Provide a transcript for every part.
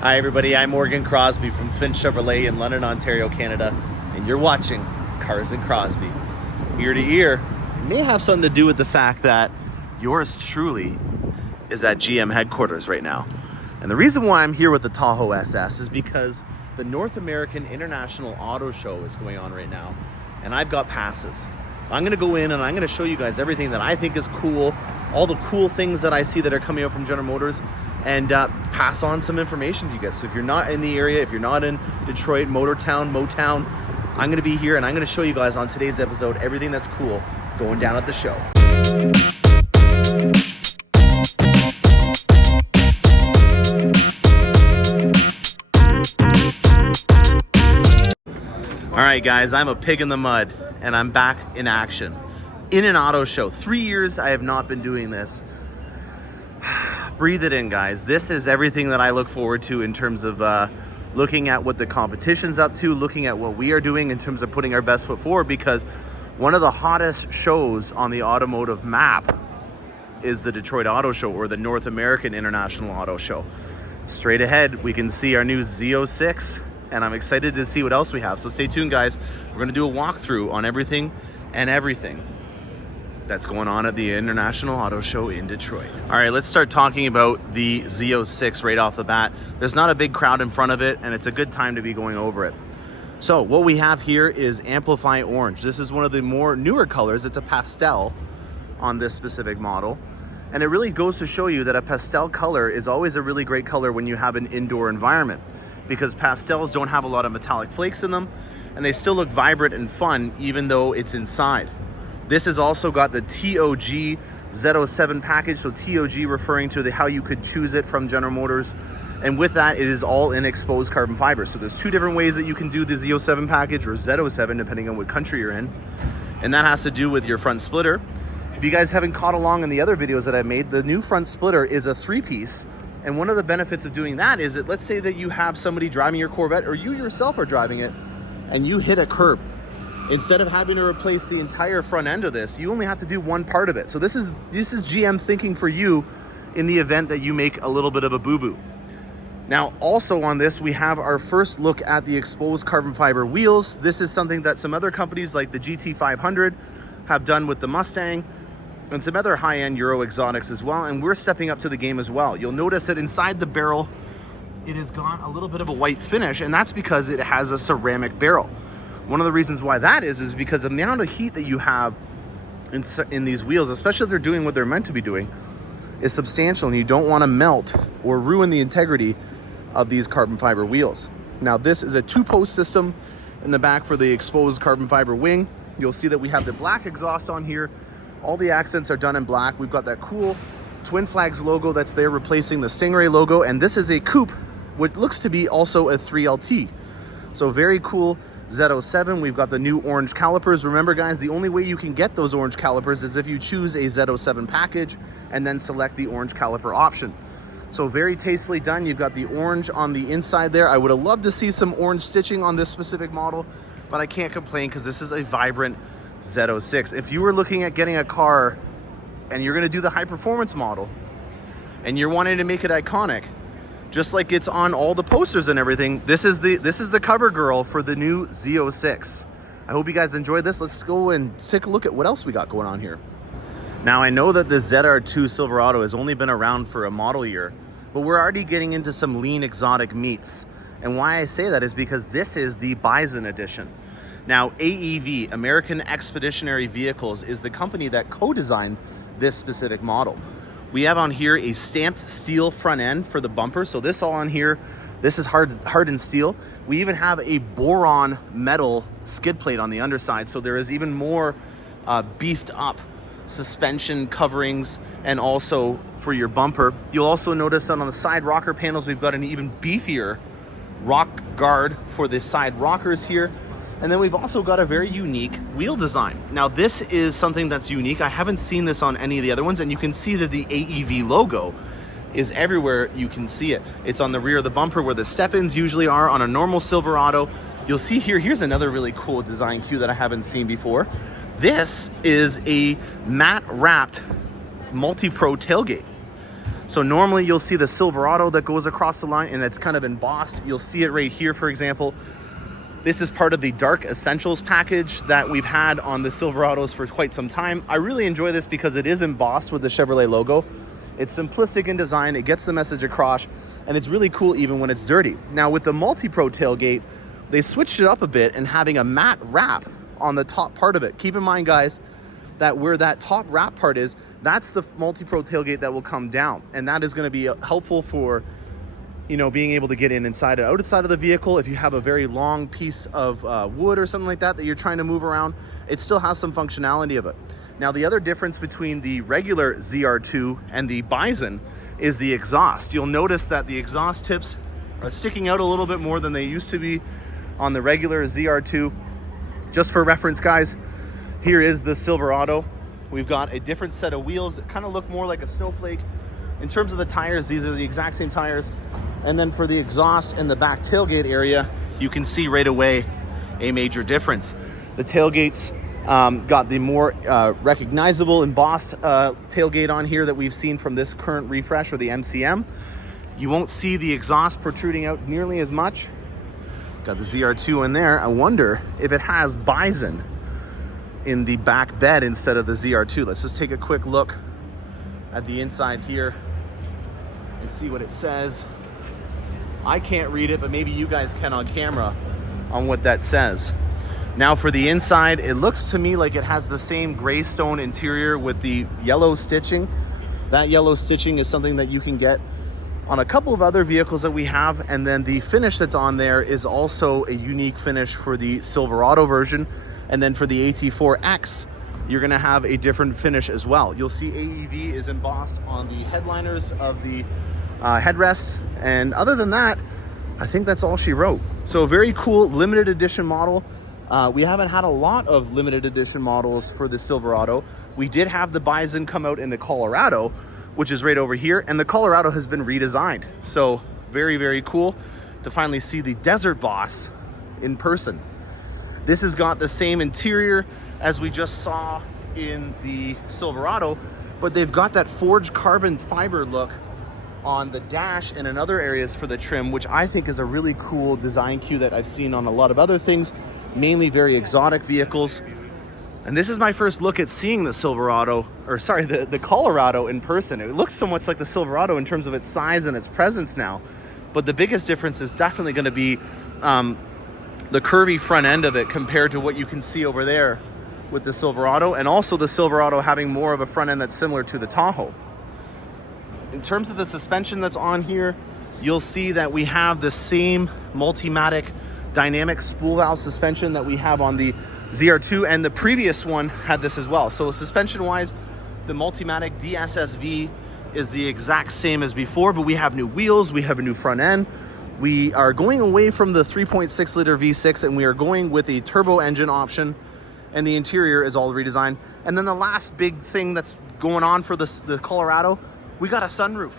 Hi everybody, I'm Morgan Crosbie from Finch Chevrolet in London, Ontario, Canada, and you're watching Cars and Crosbie. Ear to ear, it may have something to do with the fact that yours truly is at GM headquarters right now. And the reason why I'm here with the Tahoe SS is because the North American International Auto Show is going on right now, and I've got passes. I'm gonna go in and I'm gonna show you guys everything that I think is cool, all the cool things that I see that are coming out from General Motors, and pass on some information to you guys. So if you're not in the area, if you're not in Detroit, Motown, I'm gonna be here and I'm gonna show you guys on today's episode everything that's cool going down at the show. All right guys, I'm a pig in the mud and I'm back in action in an auto show. 3 years I have not been doing this. Breathe it in, guys. This is everything that I look forward to in terms of looking at what the competition's up to, looking at what we are doing in terms of putting our best foot forward, because one of the hottest shows on the automotive map is the Detroit Auto Show, or the North American International Auto Show. Straight ahead, we can see our new Z06, and I'm excited to see what else we have. So stay tuned, guys. We're gonna do a walkthrough on everything that's going on at the International Auto Show in Detroit. All right, let's start talking about the Z06 right off the bat. There's not a big crowd in front of it, and it's a good time to be going over it. So what we have here is Amplify Orange. This is one of the more newer colors. It's a pastel on this specific model. And it really goes to show you that a pastel color is always a really great color when you have an indoor environment, because pastels don't have a lot of metallic flakes in them, and they still look vibrant and fun even though it's inside. This has also got the TOG Z07 package, so TOG referring to how you could choose it from General Motors. And with that, it is all in exposed carbon fiber. So there's two different ways that you can do the Z07 package, or Z07, depending on what country you're in. And that has to do with your front splitter. If you guys haven't caught along in the other videos that I've made, the new front splitter is a 3-piece. And one of the benefits of doing that is that, let's say that you have somebody driving your Corvette, or you yourself are driving it, and you hit a curb. Instead of having to replace the entire front end of this, you only have to do one part of it. So this is GM thinking for you in the event that you make a little bit of a boo-boo. Now, also on this, we have our first look at the exposed carbon fiber wheels. This is something that some other companies like the GT500 have done with the Mustang, and some other high-end Euro exotics as well, and we're stepping up to the game as well. You'll notice that inside the barrel, it has got a little bit of a white finish, and that's because it has a ceramic barrel. One of the reasons why that is because the amount of heat that you have in these wheels, especially if they're doing what they're meant to be doing, is substantial, and you don't want to melt or ruin the integrity of these carbon fiber wheels. Now, this is a 2-post system in the back for the exposed carbon fiber wing. You'll see that we have the black exhaust on here. All the accents are done in black. We've got that cool Twin Flags logo that's there replacing the Stingray logo, and this is a coupe, which looks to be also a 3LT. So very cool Z07. We've got the new orange calipers. Remember, guys, the only way you can get those orange calipers is if you choose a Z07 package and then select the orange caliper option. So very tastily done. You've got the orange on the inside there. I would have loved to see some orange stitching on this specific model, but I can't complain because this is a vibrant Z06. If you were looking at getting a car and you're going to do the high performance model and you're wanting to make it iconic, just like it's on all the posters and everything, this is the cover girl for the new Z06. I hope you guys enjoyed this. Let's go and take a look at what else we got going on here. Now, I know that the ZR2 Silverado has only been around for a model year, but we're already getting into some lean exotic meats. And why I say that is because this is the Bison edition. Now, AEV, American Expeditionary Vehicles, is the company that co-designed this specific model. We have on here a stamped steel front end for the bumper. So this all on here, this is hardened steel. We even have a boron metal skid plate on the underside. So there is even more beefed up suspension coverings, and also for your bumper. You'll also notice that on the side rocker panels, we've got an even beefier rock guard for the side rockers here. And then we've also got a very unique wheel design. Now, this is something that's unique. I haven't seen this on any of the other ones, and you can see that the AEV logo is everywhere you can see it. It's on the rear of the bumper where the step-ins usually are on a normal Silverado. You'll see here, here's another really cool design cue that I haven't seen before. This is a matte wrapped multi-pro tailgate. So normally you'll see the Silverado that goes across the line and that's kind of embossed. You'll see it right here, for example. This is part of the Dark Essentials package that we've had on the Silverados for quite some time. I really enjoy this because it is embossed with the Chevrolet logo. It's simplistic in design, it gets the message across, and it's really cool even when it's dirty. Now with the Multi-Pro tailgate, they switched it up a bit and having a matte wrap on the top part of it. Keep in mind, guys, that where that top wrap part is, that's the Multi-Pro tailgate that will come down. And that is gonna be helpful for, you know, being able to get in inside and outside of the vehicle. If you have a very long piece of wood or something like that that you're trying to move around, it still has some functionality of it. Now, the other difference between the regular ZR2 and the Bison is the exhaust. You'll notice that the exhaust tips are sticking out a little bit more than they used to be on the regular ZR2. Just for reference, guys, here is the Silverado. We've got a different set of wheels that kind of look more like a snowflake. In terms of the tires, these are the exact same tires. And then for the exhaust and the back tailgate area, you can see right away a major difference. The tailgates got the more recognizable embossed tailgate on here that we've seen from this current refresh, or the MCM. You won't see the exhaust protruding out nearly as much. Got the ZR2 in there. I wonder if it has Bison in the back bed instead of the ZR2. Let's just take a quick look at the inside here and see what it says. I can't read it, but maybe you guys can on camera on what that says. Now for the inside, it looks to me like it has the same gray stone interior with the yellow stitching. That yellow stitching is something that you can get on a couple of other vehicles that we have. And then the finish that's on there is also a unique finish for the Silverado version. And then for the AT4X, you're gonna have a different finish as well. You'll see AEV is embossed on the headliners of the headrests. And other than that, I think that's all she wrote. So a very cool limited edition model. We haven't had a lot of limited edition models for the Silverado. We did have the Bison come out in the Colorado, which is right over here, and the Colorado has been redesigned. So very, very cool to finally see the Desert Boss in person. This has got the same interior as we just saw in the Silverado, but they've got that forged carbon fiber look on the dash and in other areas for the trim, which I think is a really cool design cue that I've seen on a lot of other things, mainly very exotic vehicles. And this is my first look at seeing the Silverado, or sorry, the Colorado in person. It looks so much like the Silverado in terms of its size and its presence now. But the biggest difference is definitely going to be the curvy front end of it compared to what you can see over there with the Silverado, and also the Silverado having more of a front end that's similar to the Tahoe. In terms of the suspension that's on here, you'll see that we have the same Multimatic dynamic spool valve suspension that we have on the ZR2, and the previous one had this as well. So suspension wise, the Multimatic DSSV is the exact same as before, but we have new wheels, we have a new front end. We are going away from the 3.6 liter V6 and we are going with a turbo engine option, and the interior is all redesigned. And then the last big thing that's going on for the Colorado, we got a sunroof.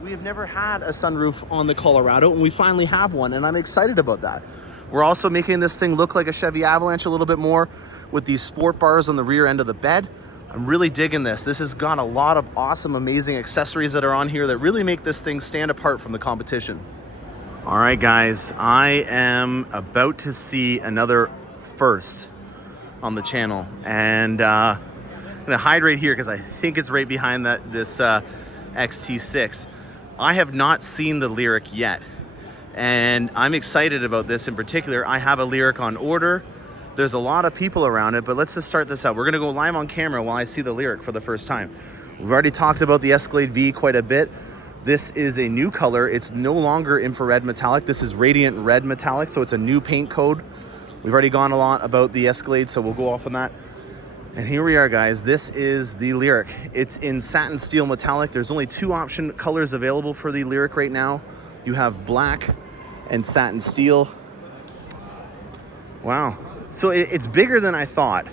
We have never had a sunroof on the Colorado, and we finally have one, and I'm excited about that. We're also making this thing look like a Chevy Avalanche a little bit more with these sport bars on the rear end of the bed. I'm really digging this. This has got a lot of awesome, amazing accessories that are on here that really make this thing stand apart from the competition. All right, guys, I am about to see another first on the channel, and I'm gonna hide right here because I think it's right behind this XT6. I have not seen the Lyriq yet, and I'm excited about this in particular. I have a Lyriq on order. There's a lot of people around it, but let's just start this out. We're gonna go live on camera while I see the Lyriq for the first time. We've already talked about the Escalade V quite a bit. This is a new color. It's no longer infrared metallic. This is radiant red metallic, so it's a new paint code. We've already gone a lot about the Escalade, so we'll go off on that. And here we are, guys. This is the Lyriq. It's in satin steel metallic. There's only two option colors available for the Lyriq right now. You have black and satin steel. Wow. So it's bigger than I thought.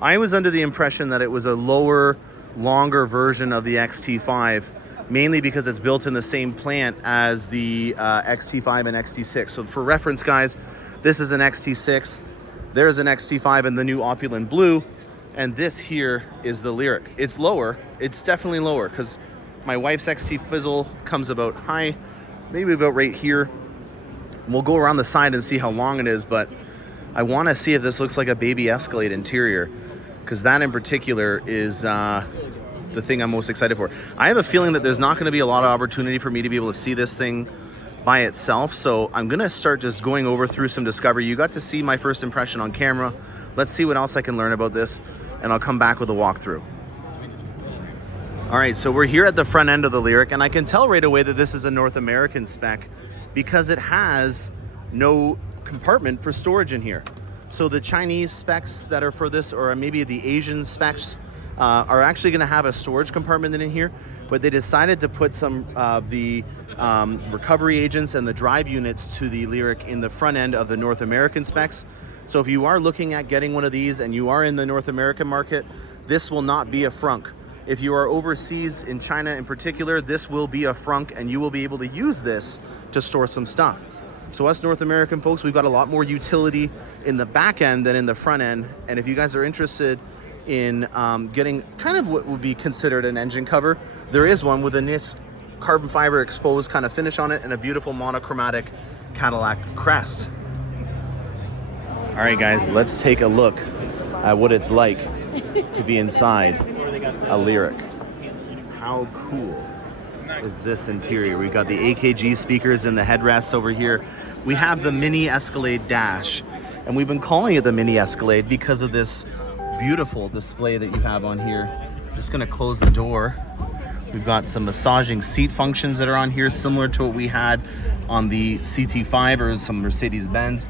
I was under the impression that it was a lower, longer version of the XT5, mainly because it's built in the same plant as the XT5 and XT6. So for reference, guys, this is an XT6. There's an XT5 in the new opulent blue. And this here is the Lyriq. It's lower. It's definitely lower because My wife's XT Fizzle comes about high, maybe about right here. We'll go around the side and see how long it is, but I want to see if this looks like a baby Escalade interior, because that in particular is the thing I'm most excited for. I have a feeling that there's not going to be a lot of opportunity for me to be able to see this thing by itself, so I'm going to start just going over through some discovery. You got to see my first impression on camera. Let's see what else I can learn about this, and I'll come back with a walkthrough. All right, so we're here at the front end of the Lyriq, and I can tell right away that this is a North American spec because it has no compartment for storage in here. So the Chinese specs that are for this, or maybe the Asian specs, are actually going to have a storage compartment in here, but they decided to put some of the recovery agents and the drive units to the Lyriq in the front end of the North American specs. So if you are looking at getting one of these and you are in the North American market, this will not be a frunk. If you are overseas in China in particular, this will be a frunk and you will be able to use this to store some stuff. So us North American folks, we've got a lot more utility in the back end than in the front end. And if you guys are interested in getting kind of what would be considered an engine cover, there is one with a nice carbon fiber exposed kind of finish on it and a beautiful monochromatic Cadillac crest. All right, guys, let's take a look at what it's like to be inside a Lyriq. How cool is this interior? We've got the AKG speakers in the headrests over here. We have the Mini Escalade dash, and we've been calling it the Mini Escalade because of this beautiful display that you have on here. Just gonna close the door. We've got some massaging seat functions that are on here, similar to what we had on the CT5 or some Mercedes-Benz.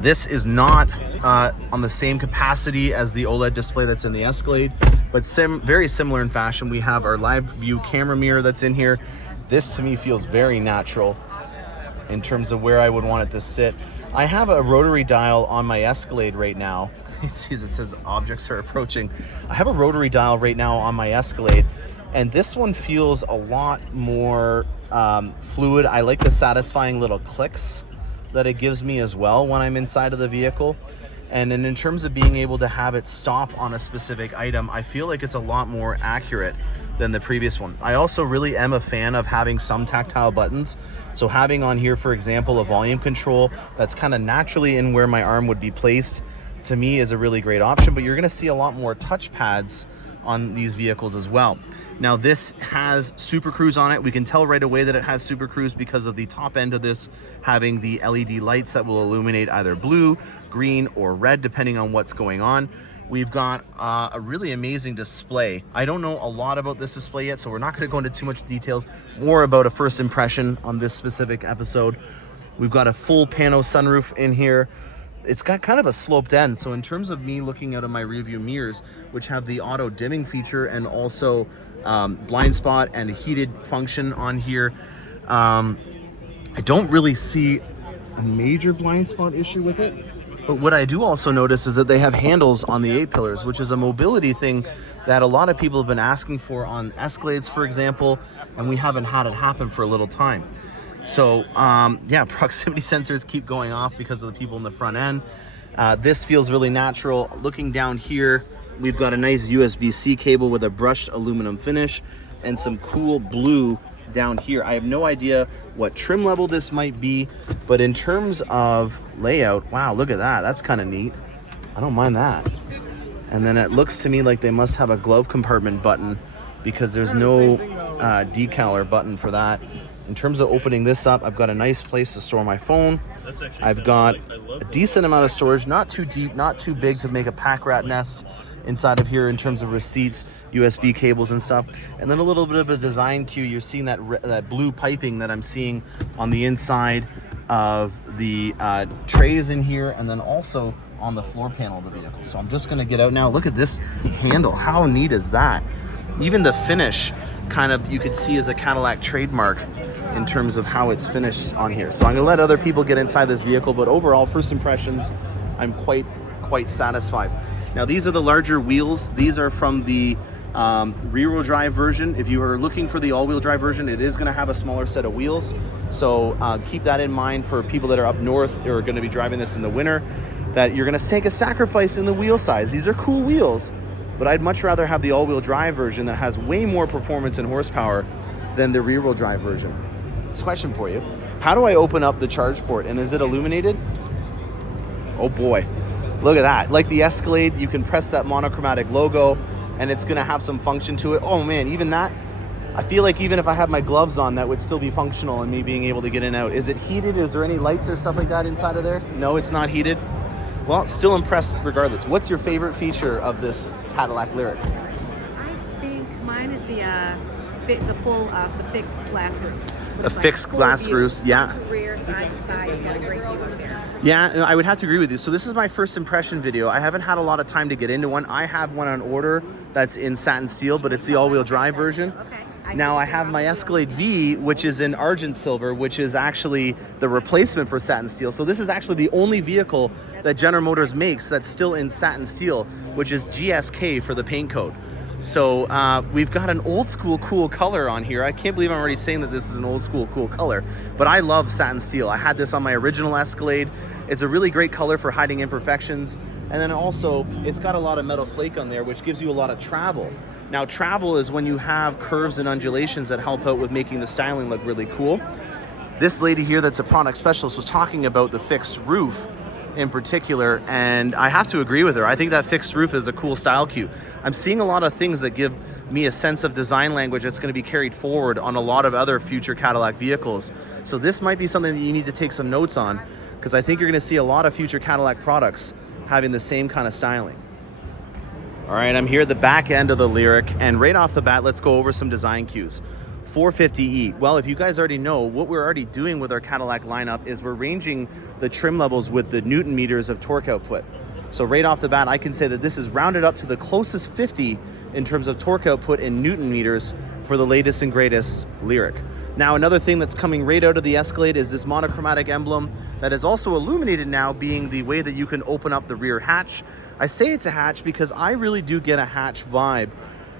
This is not on the same capacity as the OLED display that's in the Escalade, but very similar in fashion. We have our live view camera mirror that's in here. This to me feels very natural in terms of where I would want it to sit. I have a rotary dial on my Escalade right now. It says objects are approaching. I have a rotary dial right now on my Escalade, and this one feels a lot more fluid. I like the satisfying little clicks that it gives me as well when I'm inside of the vehicle. And then in terms of being able to have it stop on a specific item, I feel like it's a lot more accurate than the previous one. I also really am a fan of having some tactile buttons. So having on here, for example, a volume control that's kind of naturally in where my arm would be placed, to me is a really great option. But you're gonna see a lot more touch pads on these vehicles as well. Now this has Super Cruise on it. We can tell right away that it has Super Cruise because of the top end of this having the LED lights that will illuminate either blue, green, or red depending on what's going on. We've got a really amazing display. I don't know a lot about this display yet, so we're not going to go into too much details, more about a first impression on this specific episode. We've got a full pano sunroof in here. It's got kind of a sloped end, so in terms of me looking out of my rear view mirrors, which have the auto dimming feature and also blind spot and a heated function on here, I don't really see a major blind spot issue with it. But what I do also notice is that they have handles on the A-pillars, which is a mobility thing that a lot of people have been asking for on Escalades, for example, and we haven't had it happen for a little time. So yeah, proximity sensors keep going off because of the people in the front end. This feels really natural. Looking down here, we've got a nice USB-C cable with a brushed aluminum finish and some cool blue down here. I have no idea what trim level this might be, but in terms of layout, wow, look at that. That's kind of neat. I don't mind that. And then it looks to me like they must have a glove compartment button because there's no decal or button for that. In terms of opening this up, I've got a nice place to store my phone. I've got a decent amount of storage, not too deep, not too big to make a pack rat nest inside of here in terms of receipts, USB cables and stuff. And then a little bit of a design cue. You're seeing that blue piping that I'm seeing on the inside of the trays in here, and then also on the floor panel of the vehicle. So I'm just gonna get out now. Look at this handle. How neat is that? Even the finish kind of, you could see as a Cadillac trademark in terms of how it's finished on here. So I'm gonna let other people get inside this vehicle, but overall, first impressions, I'm quite satisfied. Now these are the larger wheels. These are from the rear-wheel drive version. If you are looking for the all-wheel drive version, it is gonna have a smaller set of wheels. So keep that in mind for people that are up north or are gonna be driving this in the winter, that you're gonna take a sacrifice in the wheel size. These are cool wheels, but I'd much rather have the all-wheel drive version that has way more performance and horsepower than the rear-wheel drive version. This question for you. How do I open up the charge port, and is it illuminated? Oh boy, look at that. Like the Escalade, you can press that monochromatic logo and it's gonna have some function to it. Oh man, even that, I feel like even if I had my gloves on, that would still be functional and me being able to get in and out. Is it heated? Is there any lights or stuff like that inside of there? No, it's not heated. Well, still impressed regardless. What's your favorite feature of this Cadillac Lyriq? I think mine is the fixed glass roof. A fixed glass roof, yeah. Rear, side to side, you got a great view up there. Yeah, I would have to agree with you. So this is my first impression video. I haven't had a lot of time to get into one. I have one on order that's in satin steel, but it's the all-wheel drive version. Okay. Now I have my Escalade V, which is in argent silver, which is actually the replacement for satin steel. So this is actually the only vehicle that General Motors makes that's still in satin steel, which is GSK for the paint code. So we've got an old school cool color on here. I can't believe I'm already saying that this is an old school cool color, but I love satin steel. I had this on my original Escalade. It's a really great color for hiding imperfections. And then also it's got a lot of metal flake on there, which gives you a lot of travel. Now travel is when you have curves and undulations that help out with making the styling look really cool. This lady here that's a product specialist was talking about the fixed roof in particular, and I have to agree with her. I think that fixed roof is a cool style cue. I'm seeing a lot of things that give me a sense of design language that's going to be carried forward on a lot of other future Cadillac vehicles. So this might be something that you need to take some notes on, because I think you're going to see a lot of future Cadillac products having the same kind of styling. All right, I'm here at the back end of the Lyriq, and right off the bat, let's go over some design cues. 450e. Well, if you guys already know, what we're already doing with our Cadillac lineup is we're ranging the trim levels with the Newton meters of torque output. So right off the bat, I can say that this is rounded up to the closest 50 in terms of torque output in Newton meters for the latest and greatest Lyriq. Now, another thing that's coming right out of the Escalade is this monochromatic emblem that is also illuminated now, being the way that you can open up the rear hatch. I say it's a hatch because I really do get a hatch vibe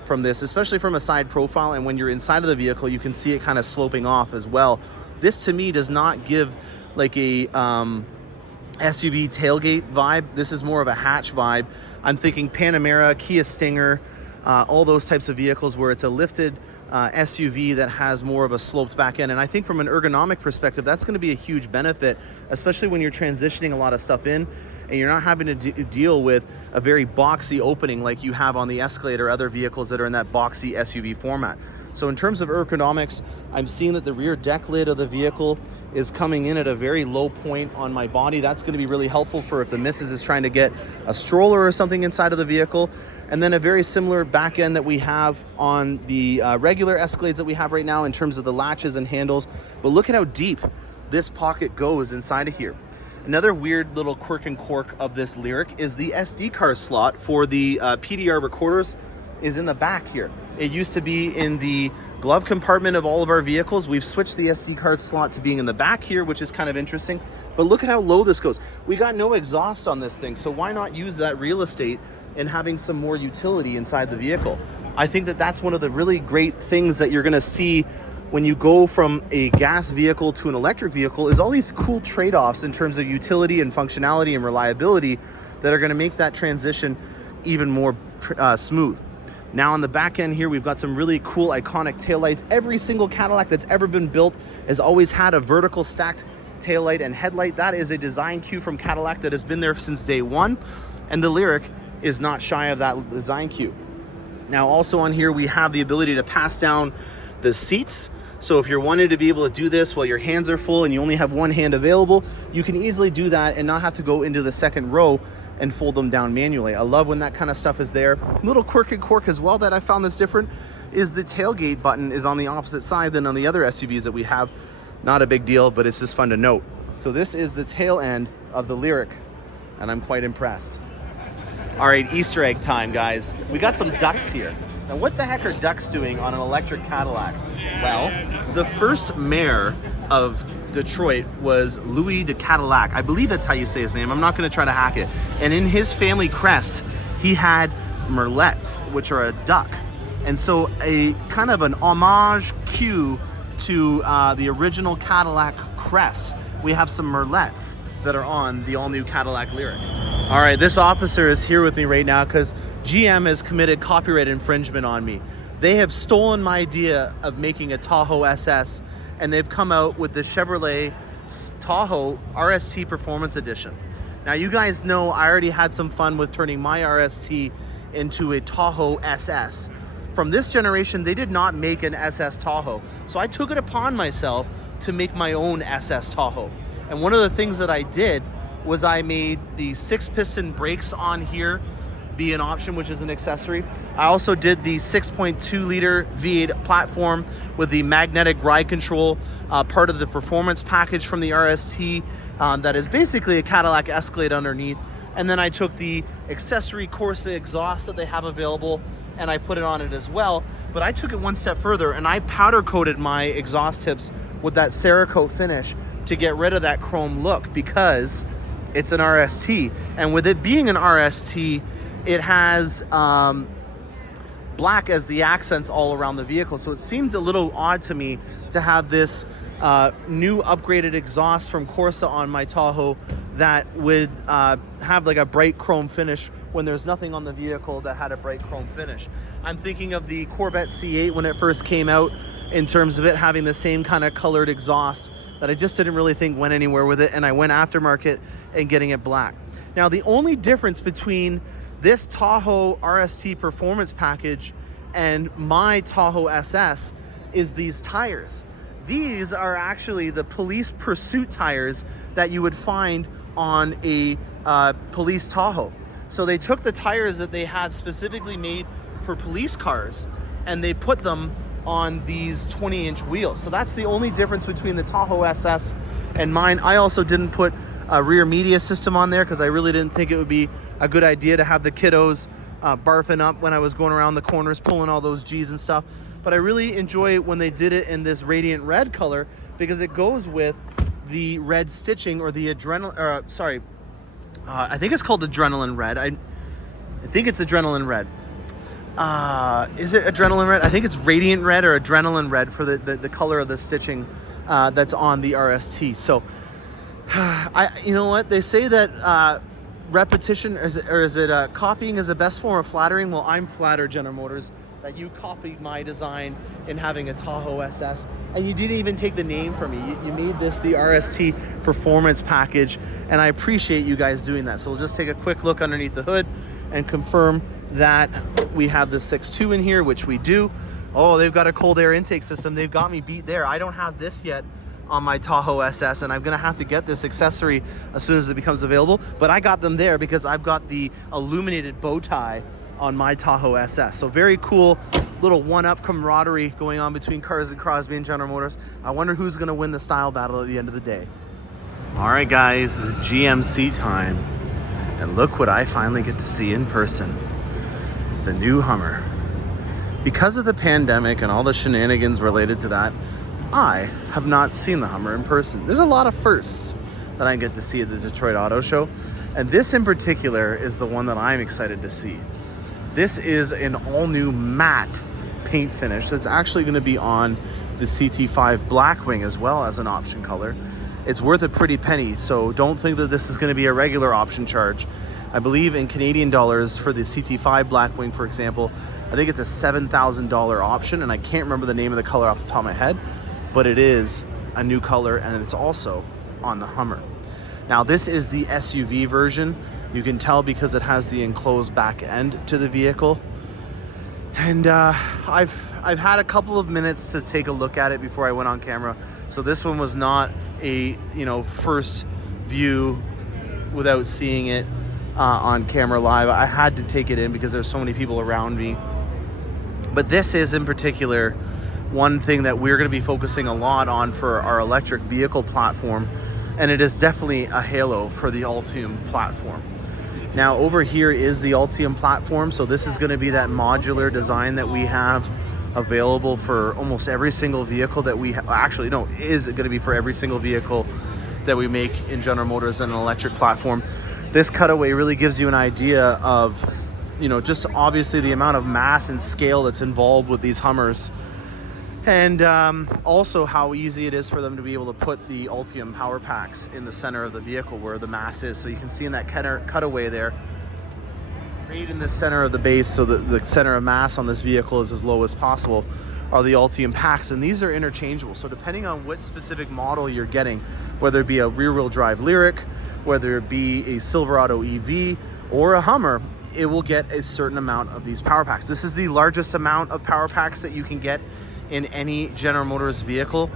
from this, especially from a side profile, and when you're inside of the vehicle you can see it kind of sloping off as well. This to me does not give like a SUV tailgate vibe. This is more of a hatch vibe. I'm thinking Panamera, Kia Stinger, all those types of vehicles where it's a lifted SUV that has more of a sloped back end. And I think from an ergonomic perspective, that's going to be a huge benefit, especially when you're transitioning a lot of stuff in and you're not having to deal with a very boxy opening like you have on the Escalade or other vehicles that are in that boxy SUV format. So in terms of ergonomics, I'm seeing that the rear deck lid of the vehicle is coming in at a very low point on my body. That's going to be really helpful for if the missus is trying to get a stroller or something inside of the vehicle. And then a very similar back end that we have on the regular Escalades that we have right now in terms of the latches and handles. But look at how deep this pocket goes inside of here. Another weird little quirk and cork of this Lyriq is the SD card slot for the PDR recorders is in the back here. It used to be in the glove compartment of all of our vehicles. We've switched the SD card slot to being in the back here, which is kind of interesting. But look at how low this goes. We got no exhaust on this thing, so why not use that real estate in having some more utility inside the vehicle? I think that that's one of the really great things that you're gonna see when you go from a gas vehicle to an electric vehicle, is all these cool trade-offs in terms of utility and functionality and reliability that are gonna make that transition even more smooth. Now on the back end here, we've got some really cool iconic taillights. Every single Cadillac that's ever been built has always had a vertical stacked taillight and headlight. That is a design cue from Cadillac that has been there since day one, and the Lyriq is not shy of that design cue. Now also on here, we have the ability to pass down the seats. So if you're wanting to be able to do this while your hands are full and you only have one hand available, you can easily do that and not have to go into the second row and fold them down manually. I love when that kind of stuff is there. Little quirk and cork as well that I found that's different is the tailgate button is on the opposite side than on the other SUVs that we have. Not a big deal, but it's just fun to note. So this is the tail end of the Lyriq, and I'm quite impressed. All right, Easter egg time, guys. We got some ducks here. Now, what the heck are ducks doing on an electric Cadillac? Well, the first mayor of Detroit was Louis de Cadillac. I believe that's how you say his name. I'm not going to try to hack it. And in his family crest, he had merlets, which are a duck. And so a kind of an homage cue to the original Cadillac crest. We have some merlets that are on the all-new Cadillac Lyriq. All right, this officer is here with me right now because GM has committed copyright infringement on me. They have stolen my idea of making a Tahoe SS, and they've come out with the Chevrolet Tahoe RST Performance Edition. Now, you guys know I already had some fun with turning my RST into a Tahoe SS. From this generation, they did not make an SS Tahoe, so I took it upon myself to make my own SS Tahoe. And one of the things that I did was I made the 6-piston brakes on here be an option, which is an accessory. I also did the 6.2 liter V8 platform with the magnetic ride control, part of the performance package from the RST, that is basically a Cadillac Escalade underneath. And then I took the accessory Corsa exhaust that they have available and I put it on it as well. But I took it one step further and I powder coated my exhaust tips with that Cerakote finish to get rid of that chrome look, because it's an RST, and with it being an RST, it has black as the accents all around the vehicle. So it seemed a little odd to me to have this new upgraded exhaust from Corsa on my Tahoe that would have like a bright chrome finish when there's nothing on the vehicle that had a bright chrome finish. I'm thinking of the Corvette C8 when it first came out, in terms of it having the same kind of colored exhaust that I just didn't really think went anywhere with it, and I went aftermarket and getting it black. Now, the only difference between this Tahoe RST Performance Package and my Tahoe SS is these tires. These are actually the police pursuit tires that you would find on a police Tahoe. So they took the tires that they had specifically made for police cars and they put them on these 20-inch wheels. So that's the only difference between the Tahoe SS and mine. I also didn't put a rear media system on there because I really didn't think it would be a good idea to have the kiddos barfing up when I was going around the corners pulling all those G's and stuff. But I really enjoy when they did it in this radiant red color because it goes with the red stitching, or the adrenaline, I think it's called adrenaline red. I think it's adrenaline red. Is it adrenaline red? I think it's radiant red or adrenaline red for the color of the stitching that's on the RST. So, you know what? They say that repetition, copying is the best form of flattering. Well, I'm flattered, General Motors, that you copied my design in having a Tahoe SS, and you didn't even take the name from me. You made this the RST Performance Package, and I appreciate you guys doing that. So we'll just take a quick look underneath the hood and confirm that we have the 6.2 in here, which we do. Oh, they've got a cold air intake system. They've got me beat there. I don't have this yet on my Tahoe SS, and I'm gonna have to get this accessory as soon as it becomes available. But I got them there because I've got the illuminated bow tie on my Tahoe SS. So very cool little one-up camaraderie going on between Cars and Crosbie and General Motors. I wonder who's gonna win the style battle at the end of the day. All right, guys, GMC time. And look what I finally get to see in person. The new Hummer. Because of the pandemic and all the shenanigans related to that, I have not seen the Hummer in person. There's a lot of firsts that I get to see at the Detroit Auto Show, and this in particular is the one that I'm excited to see. This is an all-new matte paint finish that's actually going to be on the CT5 Blackwing as well as an option color. It's worth a pretty penny, so don't think that this is going to be a regular option charge. I believe in Canadian dollars for the CT5 Blackwing, for example, I think it's a $7,000 option, and I can't remember the name of the color off the top of my head, but it is a new color, and it's also on the Hummer. Now, this is the SUV version. You can tell because it has the enclosed back end to the vehicle. And I've had a couple of minutes to take a look at it before I went on camera. So this one was not a, first view without seeing it on camera live. I had to take it in because there's so many people around me. But this is in particular one thing that we're going to be focusing a lot on for our electric vehicle platform. And it is definitely a halo for the Ultium platform. Now over here is the Ultium platform. So this is going to be that modular design that we have available for almost every single vehicle that we is going to be for every single vehicle that we make in General Motors and an electric platform. This cutaway really gives you an idea of, just obviously the amount of mass and scale that's involved with these Hummers. And also how easy it is for them to be able to put the Ultium power packs in the center of the vehicle where the mass is. So you can see in that cutaway there, right in the center of the base, so the center of mass on this vehicle is as low as possible, are the Ultium packs. And these are interchangeable. So depending on what specific model you're getting, whether it be a rear-wheel drive Lyriq, whether it be a Silverado EV or a Hummer, it will get a certain amount of these power packs. This is the largest amount of power packs that you can get in any General Motors vehicle.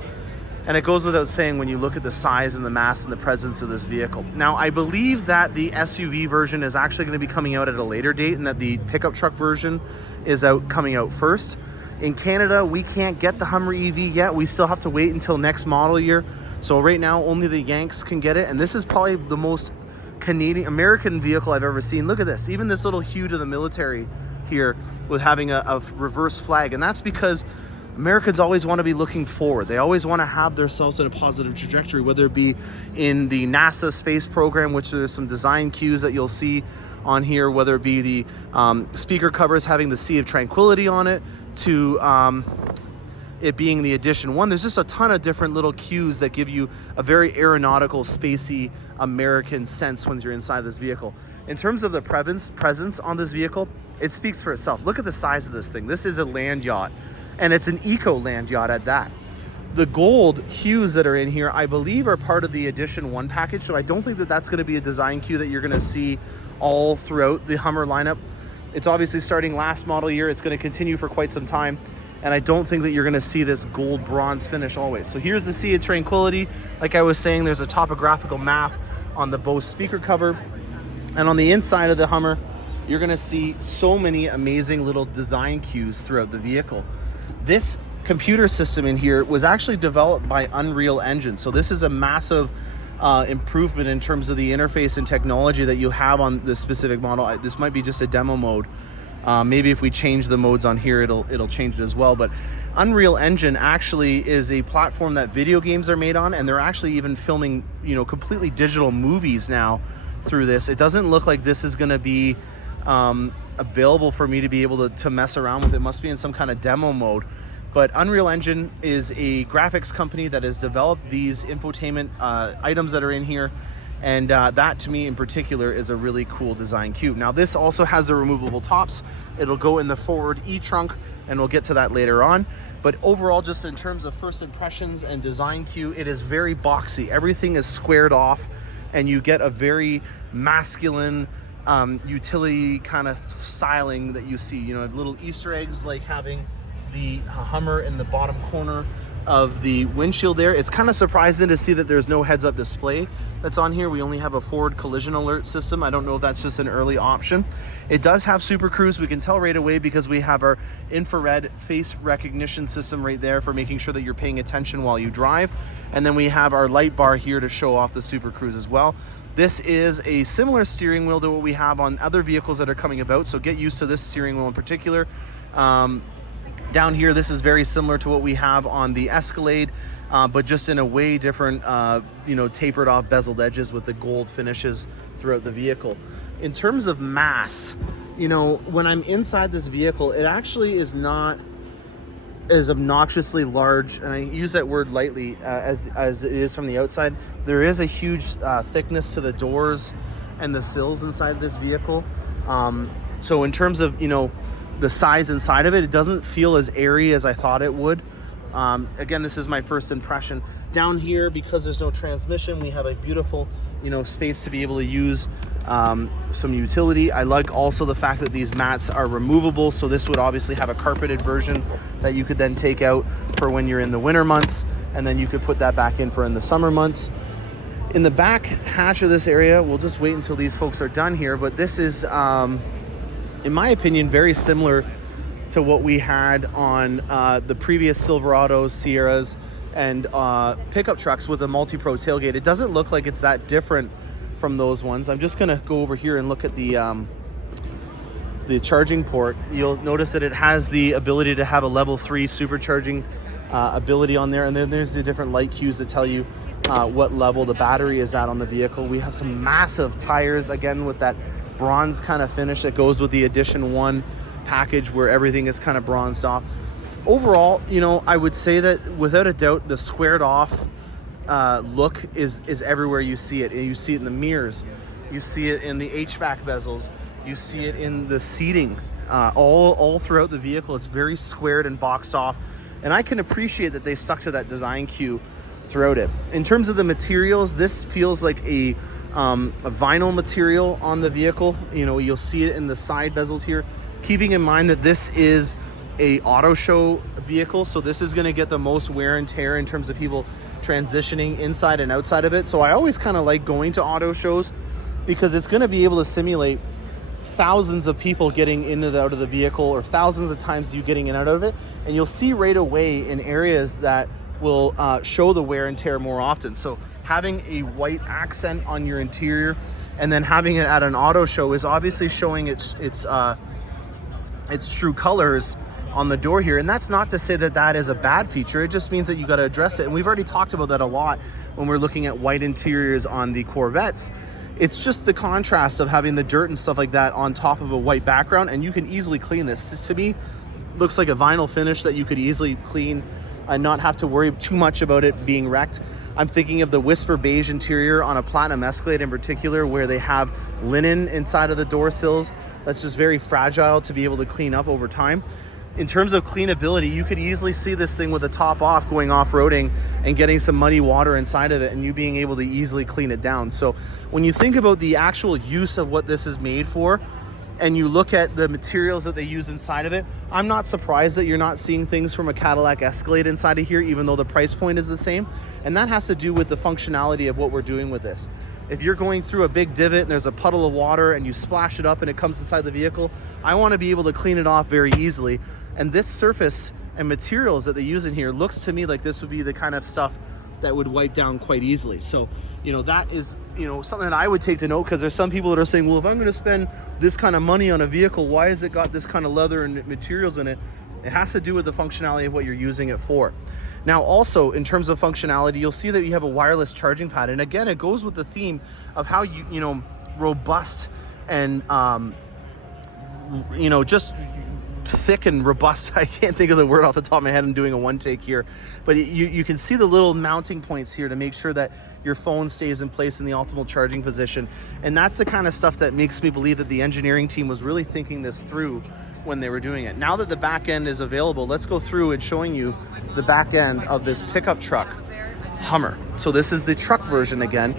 And it goes without saying when you look at the size and the mass and the presence of this vehicle. Now, I believe that the SUV version is actually going to be coming out at a later date, and that the pickup truck version is coming out first. In Canada, we can't get the Hummer EV yet. We still have to wait until next model year. So right now, only the Yanks can get it. And this is probably the most American vehicle I've ever seen. Look at this, even this little hue to the military here with having a reverse flag. And that's because Americans always want to be looking forward. They always want to have themselves in a positive trajectory, whether it be in the NASA space program, which there's some design cues that you'll see on here, whether it be the speaker covers having the Sea of Tranquility on it, to it being the Edition 1. There's just a ton of different little cues that give you a very aeronautical, spacey, American sense when you're inside this vehicle. In terms of the presence on this vehicle, it speaks for itself. Look at the size of this thing. This is a land yacht. And it's an eco land yacht at that. The gold hues that are in here, I believe, are part of the Edition 1 package. So I don't think that that's going to be a design cue that you're going to see all throughout the Hummer lineup. It's obviously starting last model year. It's going to continue for quite some time. And I don't think that you're going to see this gold bronze finish always. So here's the Sea of Tranquility. Like I was saying, there's a topographical map on the Bose speaker cover. And on the inside of the Hummer, you're going to see so many amazing little design cues throughout the vehicle. This computer system in here was actually developed by Unreal Engine. So this is a massive improvement in terms of the interface and technology that you have on this specific model. This might be just a demo mode. Maybe if we change the modes on here, it'll change it as well. But Unreal Engine actually is a platform that video games are made on, and they're actually even filming, completely digital movies now through this. It doesn't look like this is going to be available for me to be able to mess around with. It must be in some kind of demo mode. But Unreal Engine is a graphics company that has developed these infotainment items that are in here. And that, to me in particular, is a really cool design cue. Now, this also has the removable tops. It'll go in the forward e-trunk, and we'll get to that later on. But overall, just in terms of first impressions and design cue, it is very boxy. Everything is squared off, and you get a very masculine utility kind of styling that you see. Little Easter eggs, like having the Hummer in the bottom corner of the windshield there. It's kind of surprising to see that there's no heads-up display that's on here. We only have a forward collision alert system. I don't know if that's just an early option. It does have Super Cruise. We can tell right away because we have our infrared face recognition system right there for making sure that you're paying attention while you drive. And then we have our light bar here to show off the Super Cruise as well. This is a similar steering wheel to what we have on other vehicles that are coming about, so get used to this steering wheel in particular. Down here, this is very similar to what we have on the Escalade, but just in a way different, tapered off bezeled edges with the gold finishes throughout the vehicle. In terms of mass, when I'm inside this vehicle, it actually is not as obnoxiously large, and I use that word lightly, as it is from the outside. There is a huge thickness to the doors and the sills inside this vehicle. So in terms of, the size inside of it, it doesn't feel as airy as I thought it would. Again, this is my first impression. Down here, because there's no transmission, we have a beautiful, space to be able to use some utility. I like also the fact that these mats are removable, so this would obviously have a carpeted version that you could then take out for when you're in the winter months, and then you could put that back in for in the summer months. In the back hatch of this area, we'll just wait until these folks are done here, but this is, in my opinion, very similar to what we had on the previous Silverados, Sierras, and pickup trucks with a multi-pro tailgate. It doesn't look like it's that different from those ones. I'm just gonna go over here and look at the charging port. You'll notice that it has the ability to have a level 3 supercharging ability on there, and then there's the different light cues that tell you what level the battery is at on the vehicle. We have some massive tires, again, with that bronze kind of finish that goes with the Edition 1 package where everything is kind of bronzed off. overall, you know, I would say that without a doubt, the squared off look is everywhere you see it. You see it in the mirrors, you see it in the HVAC bezels, you see it in the seating, all throughout the vehicle. It's very squared and boxed off, and I can appreciate that they stuck to that design cue throughout it. In terms of the materials, this feels like a vinyl material on the vehicle. You know, you'll see it in the side bezels here, keeping in mind that this is a auto show vehicle, so this is going to get the most wear and tear in terms of people transitioning inside and outside of it. So I always kind of like going to auto shows because it's going to be able to simulate thousands of people getting in and out of the vehicle, or thousands of times you getting in and out of it, and you'll see right away in areas that will show the wear and tear more often. So having a white accent on your interior and then having it at an auto show is obviously showing its true colors on the door here. And that's not to say that that is a bad feature. It just means that you got to address it. And we've already talked about that a lot when we're looking at white interiors on the Corvettes. It's just the contrast of having the dirt and stuff like that on top of a white background, and you can easily clean this. This, to me, looks like a vinyl finish that you could easily clean and not have to worry too much about it being wrecked. I'm thinking of the Whisper Beige interior on a Platinum Escalade in particular, where they have linen inside of the door sills. That's just very fragile to be able to clean up over time. In terms of cleanability, you could easily see this thing with the top off going off-roading and getting some muddy water inside of it, and you being able to easily clean it down. So when you think about the actual use of what this is made for, and you look at the materials that they use inside of it, I'm not surprised that you're not seeing things from a Cadillac Escalade inside of here, even though the price point is the same. And that has to do with the functionality of what we're doing with this. If you're going through a big divot and there's a puddle of water and you splash it up and it comes inside the vehicle, I want to be able to clean it off very easily. And this surface and materials that they use in here looks to me like this would be the kind of stuff that would wipe down quite easily. So, you know, that is, you know, something that I would take to note, because there's some people that are saying, well, if I'm going to spend this kind of money on a vehicle, why has it got this kind of leather and materials in it? It has to do with the functionality of what you're using it for. Now, also, in terms of functionality, you'll see that you have a wireless charging pad. And again, it goes with the theme of how you know, robust and, you know, just thick and robust. I can't think of the word off the top of my head. I'm doing a one take here, but you can see the little mounting points here to make sure that your phone stays in place in the optimal charging position. And that's the kind of stuff that makes me believe that the engineering team was really thinking this through when they were doing it. Now that the back end is available, let's go through and showing you the back end of this pickup truck Hummer. So this is the truck version again.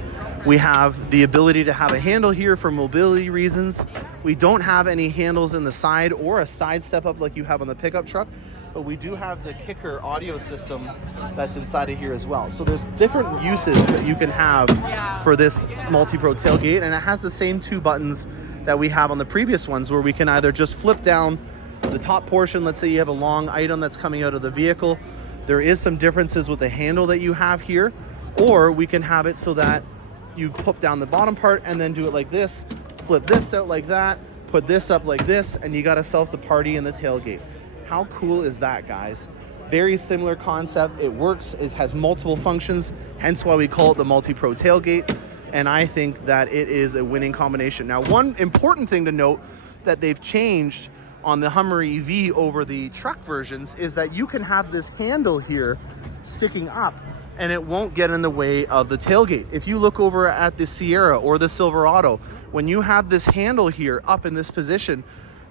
We have the ability to have a handle here for mobility reasons. We don't have any handles in the side or a side step up like you have on the pickup truck, but we do have the kicker audio system that's inside of here as well. So there's different uses that you can have for this multi-pro tailgate, and it has the same two buttons that we have on the previous ones, where we can either just flip down the top portion. Let's say you have a long item that's coming out of the vehicle. There is some differences with the handle that you have here, or we can have it so that you put down the bottom part and then do it like this, flip this out like that, put this up like this, and you got yourself a party in the tailgate. How cool is that, guys? Very similar concept. It works. It has multiple functions, hence why we call it the multi-pro tailgate. And I think that it is a winning combination. Now, one important thing to note that they've changed on the Hummer EV over the truck versions is that you can have this handle here sticking up, and it won't get in the way of the tailgate. If you look over at the Sierra or the Silverado, when you have this handle here up in this position,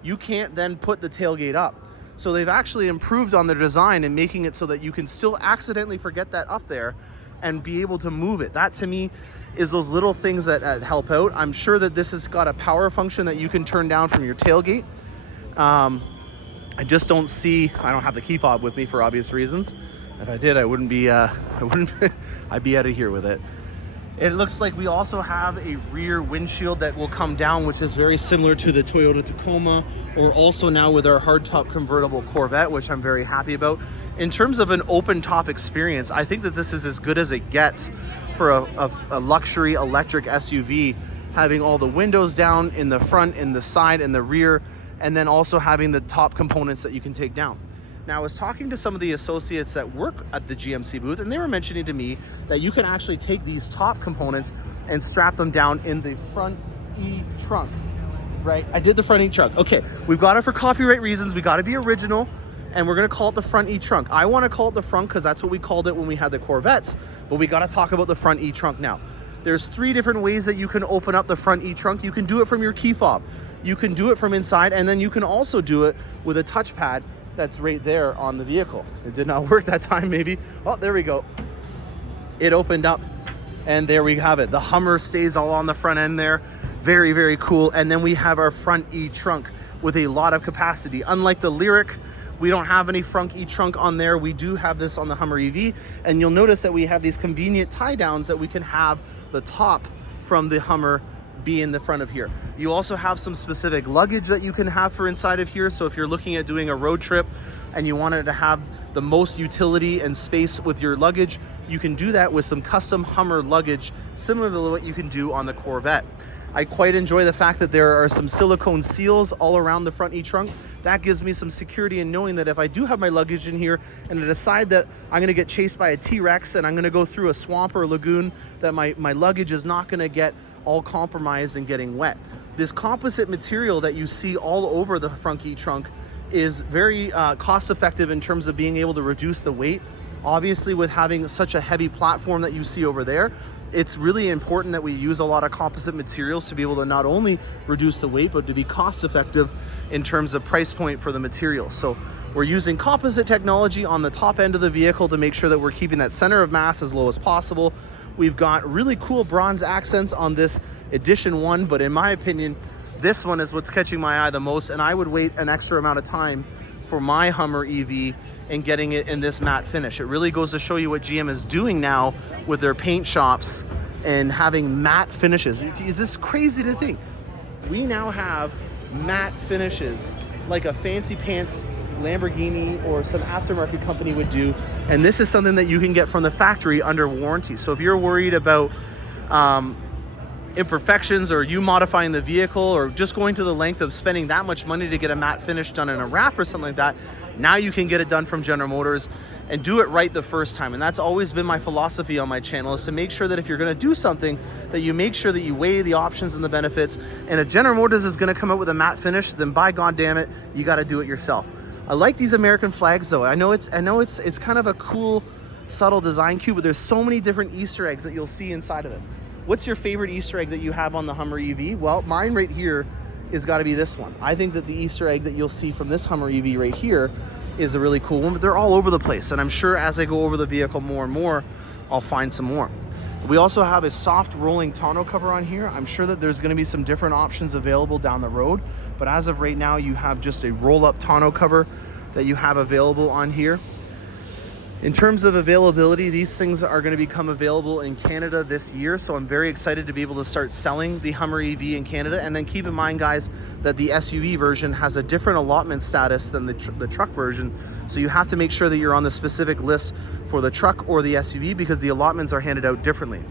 you can't then put the tailgate up. So they've actually improved on their design and making it so that you can still accidentally forget that up there and be able to move it. That to me is those little things that help out. I'm sure that this has got a power function that you can turn down from your tailgate. I just don't see, I don't have the key fob with me for obvious reasons. If I did, I'd be out of here with it. It looks like we also have a rear windshield that will come down, which is very similar to the Toyota Tacoma, or also now with our hardtop convertible Corvette, which I'm very happy about. In terms of an open top experience, I think that this is as good as it gets for a luxury electric SUV, having all the windows down in the front, in the side, and the rear, and then also having the top components that you can take down. Now, I was talking to some of the associates that work at the GMC booth, and they were mentioning to me that you can actually take these top components and strap them down in the front E-trunk, right? I did the front E-trunk. Okay, we've got it for copyright reasons. We got to be original. and we're gonna call it the front E-trunk. I wanna call it the front because that's what we called it when we had the Corvettes, but we gotta talk about the front E-trunk now. There's 3 different ways that you can open up the front E-trunk. You can do it from your key fob. You can do it from inside, and then you can also do it with a touchpad that's right there on the vehicle. It did not work that time, maybe. Oh, there we go. It opened up, and there we have it. The Hummer stays all on the front end there. Very, very cool. And then we have our front E-trunk with a lot of capacity. Unlike the Lyriq, we don't have any front E-trunk on there. We do have this on the Hummer EV, and you'll notice that we have these convenient tie downs that we can have the top from the Hummer be in the front of here. You also have some specific luggage that you can have for inside of here. So if you're looking at doing a road trip and you wanted to have the most utility and space with your luggage, you can do that with some custom Hummer luggage, similar to what you can do on the Corvette. I quite enjoy the fact that there are some silicone seals all around the front E-trunk. That gives me some security in knowing that if I do have my luggage in here and I decide that I'm gonna get chased by a T-Rex and I'm gonna go through a swamp or a lagoon, that my luggage is not gonna get all compromised and getting wet. This composite material that you see all over the front E-trunk is very cost effective in terms of being able to reduce the weight. Obviously, with having such a heavy platform that you see over there, it's really important that we use a lot of composite materials to be able to not only reduce the weight, but to be cost effective in terms of price point for the materials. So we're using composite technology on the top end of the vehicle to make sure that we're keeping that center of mass as low as possible. We've got really cool bronze accents on this Edition 1, but in my opinion, this one is what's catching my eye the most, and I would wait an extra amount of time for my Hummer EV and getting it in this matte finish. It really goes to show you what GM is doing now with their paint shops and having matte finishes. It's just crazy to think. We now have matte finishes like a fancy pants Lamborghini or some aftermarket company would do. And this is something that you can get from the factory under warranty. So if you're worried about imperfections or you modifying the vehicle or just going to the length of spending that much money to get a matte finish done in a wrap or something like that, now you can get it done from General Motors and do it right the first time. And that's always been my philosophy on my channel, is to make sure that if you're gonna do something, that you make sure that you weigh the options and the benefits. And if General Motors is gonna come out with a matte finish, then by God damn it, you gotta do it yourself. I like these American flags though. I know it's kind of a cool, subtle design cue, but there's so many different Easter eggs that you'll see inside of this. What's your favorite Easter egg that you have on the Hummer EV? Well, mine right here is gotta be this one. I think that the Easter egg that you'll see from this Hummer EV right here is a really cool one, but they're all over the place. And I'm sure as I go over the vehicle more and more, I'll find some more. We also have a soft rolling tonneau cover on here. I'm sure that there's gonna be some different options available down the road, but as of right now, you have just a roll-up tonneau cover that you have available on here. In terms of availability, these things are going to become available in Canada this year, so I'm very excited to be able to start selling the Hummer EV in Canada. And then keep in mind, guys, that the SUV version has a different allotment status than the truck version, so you have to make sure that you're on the specific list for the truck or the SUV because the allotments are handed out differently.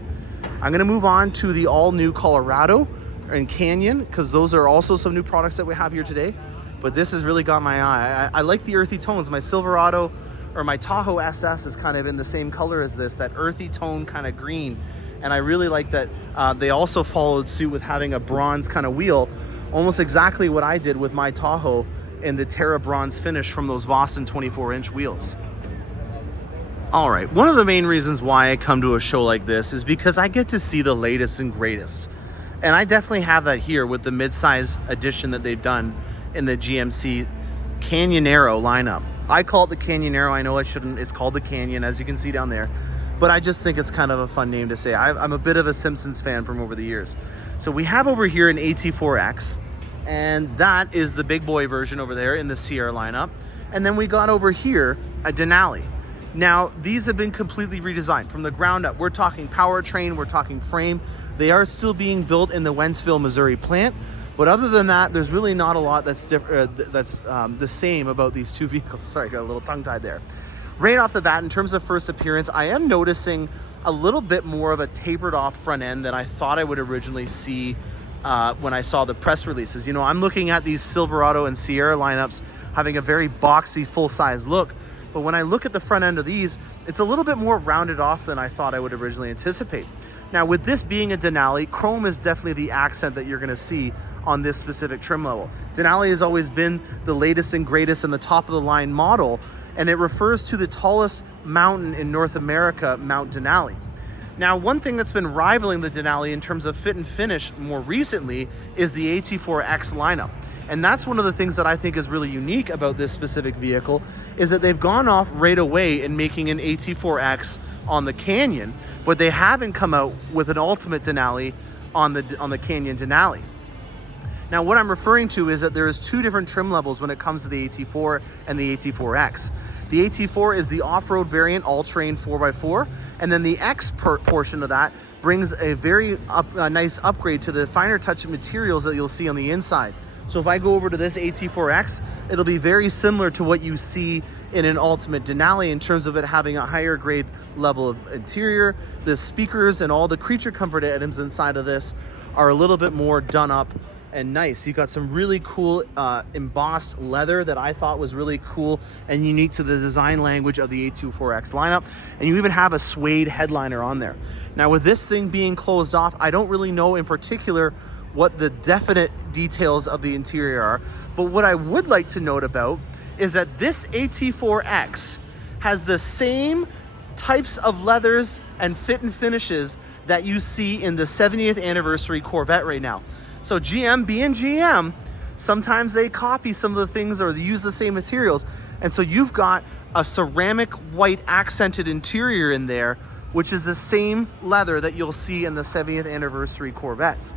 I'm going to move on to the all-new Colorado and Canyon because those are also some new products that we have here today, but this has really got my eye. I like the earthy tones. My Silverado or my Tahoe SS is kind of in the same color as this, that earthy tone kind of green. And I really like that they also followed suit with having a bronze kind of wheel, almost exactly what I did with my Tahoe in the Terra bronze finish from those Boston 24-inch wheels. All right, one of the main reasons why I come to a show like this is because I get to see the latest and greatest. And I definitely have that here with the midsize edition that they've done in the GMC Canyonero lineup. I call it the Canyonero. I know I shouldn't. It's called the Canyon, as you can see down there. But I just think it's kind of a fun name to say. I'm a bit of a Simpsons fan from over the years. So we have over here an AT4X, and that is the big boy version over there in the Sierra lineup. And then we got over here a Denali. Now, these have been completely redesigned from the ground up. We're talking powertrain, we're talking frame. They are still being built in the Wentzville, Missouri plant. But other than that, there's really not a lot that's the same about these two vehicles. Sorry, I got a little tongue-tied there. Right off the bat, in terms of first appearance, I am noticing a little bit more of a tapered off front end than I thought I would originally see when I saw the press releases. You know, I'm looking at these Silverado and Sierra lineups having a very boxy, full-size look. But when I look at the front end of these, it's a little bit more rounded off than I thought I would originally anticipate. Now with this being a Denali, chrome is definitely the accent that you're gonna see on this specific trim level. Denali has always been the latest and greatest and the top of the line model, and it refers to the tallest mountain in North America, Mount Denali. Now, one thing that's been rivaling the Denali in terms of fit and finish more recently is the AT4X lineup. And that's one of the things that I think is really unique about this specific vehicle, is that they've gone off right away in making an AT4X on the Canyon, but they haven't come out with an ultimate Denali on the Canyon Denali. Now, what I'm referring to is that there's two different trim levels when it comes to the AT4 and the AT4X. The AT4 is the off-road variant, all-terrain 4x4, and then the X portion of that brings a very nice upgrade to the finer touch materials that you'll see on the inside. So if I go over to this AT4X, it'll be very similar to what you see in an ultimate Denali in terms of it having a higher grade level of interior. The speakers and all the creature comfort items inside of this are a little bit more done up and nice. You got some really cool embossed leather that I thought was really cool and unique to the design language of the AT4X lineup. And you even have a suede headliner on there. Now with this thing being closed off, I don't really know in particular what the definite details of the interior are, but what I would like to note about is that this AT4X has the same types of leathers and fit and finishes that you see in the 70th anniversary Corvette right now. So GM being GM, sometimes they copy some of the things or they use the same materials. And so you've got a ceramic white accented interior in there, which is the same leather that you'll see in the 70th anniversary Corvettes.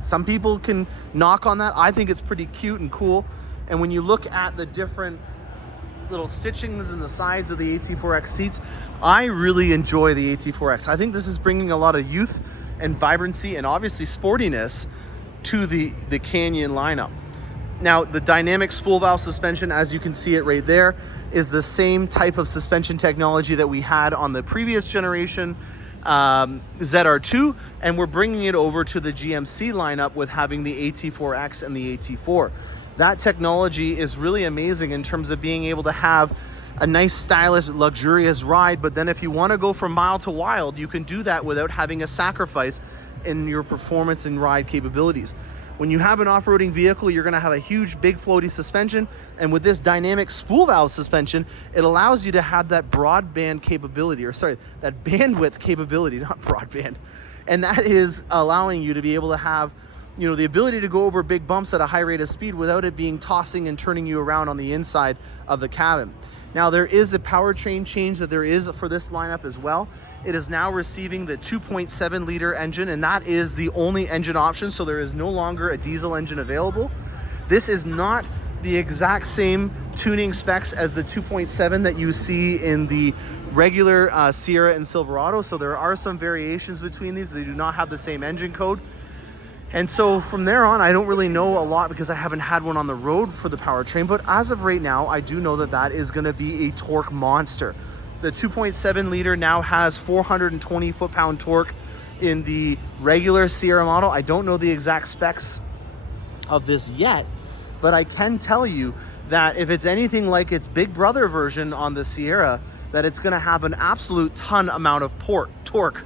Some people can knock on that. I think it's pretty cute and cool. And when you look at the different little stitchings in the sides of the AT4X seats, I really enjoy the AT4X. I think this is bringing a lot of youth and vibrancy and obviously sportiness to the Canyon lineup. Now, the dynamic spool valve suspension, as you can see it right there, is the same type of suspension technology that we had on the previous generation ZR2, and we're bringing it over to the GMC lineup with having the AT4X and the AT4. That technology is really amazing in terms of being able to have a nice, stylish, luxurious ride, but then if you want to go from mild to wild, you can do that without having a sacrifice in your performance and ride capabilities. When you have an off-roading vehicle, you're going to have a huge, big, floaty suspension, and with this dynamic spool valve suspension, it allows you to have that broadband capability, or sorry, that bandwidth capability, not broadband, and that is allowing you to be able to have, you know, the ability to go over big bumps at a high rate of speed without it being tossing and turning you around on the inside of the cabin. Now, there is a powertrain change that there is for this lineup as well. It is now receiving the 2.7 liter engine, and that is the only engine option, so there is no longer a diesel engine available. This is not the exact same tuning specs as the 2.7 that you see in the regular Sierra and Silverado, so there are some variations between these. They do not have the same engine code. And so from there on, I don't really know a lot because I haven't had one on the road for the powertrain, but as of right now, I do know that that is going to be a torque monster. The 2.7 liter now has 420 foot-pound torque in the regular Sierra model. I don't know the exact specs of this yet, but I can tell you that if it's anything like its big brother version on the Sierra, that it's going to have an absolute ton amount of torque.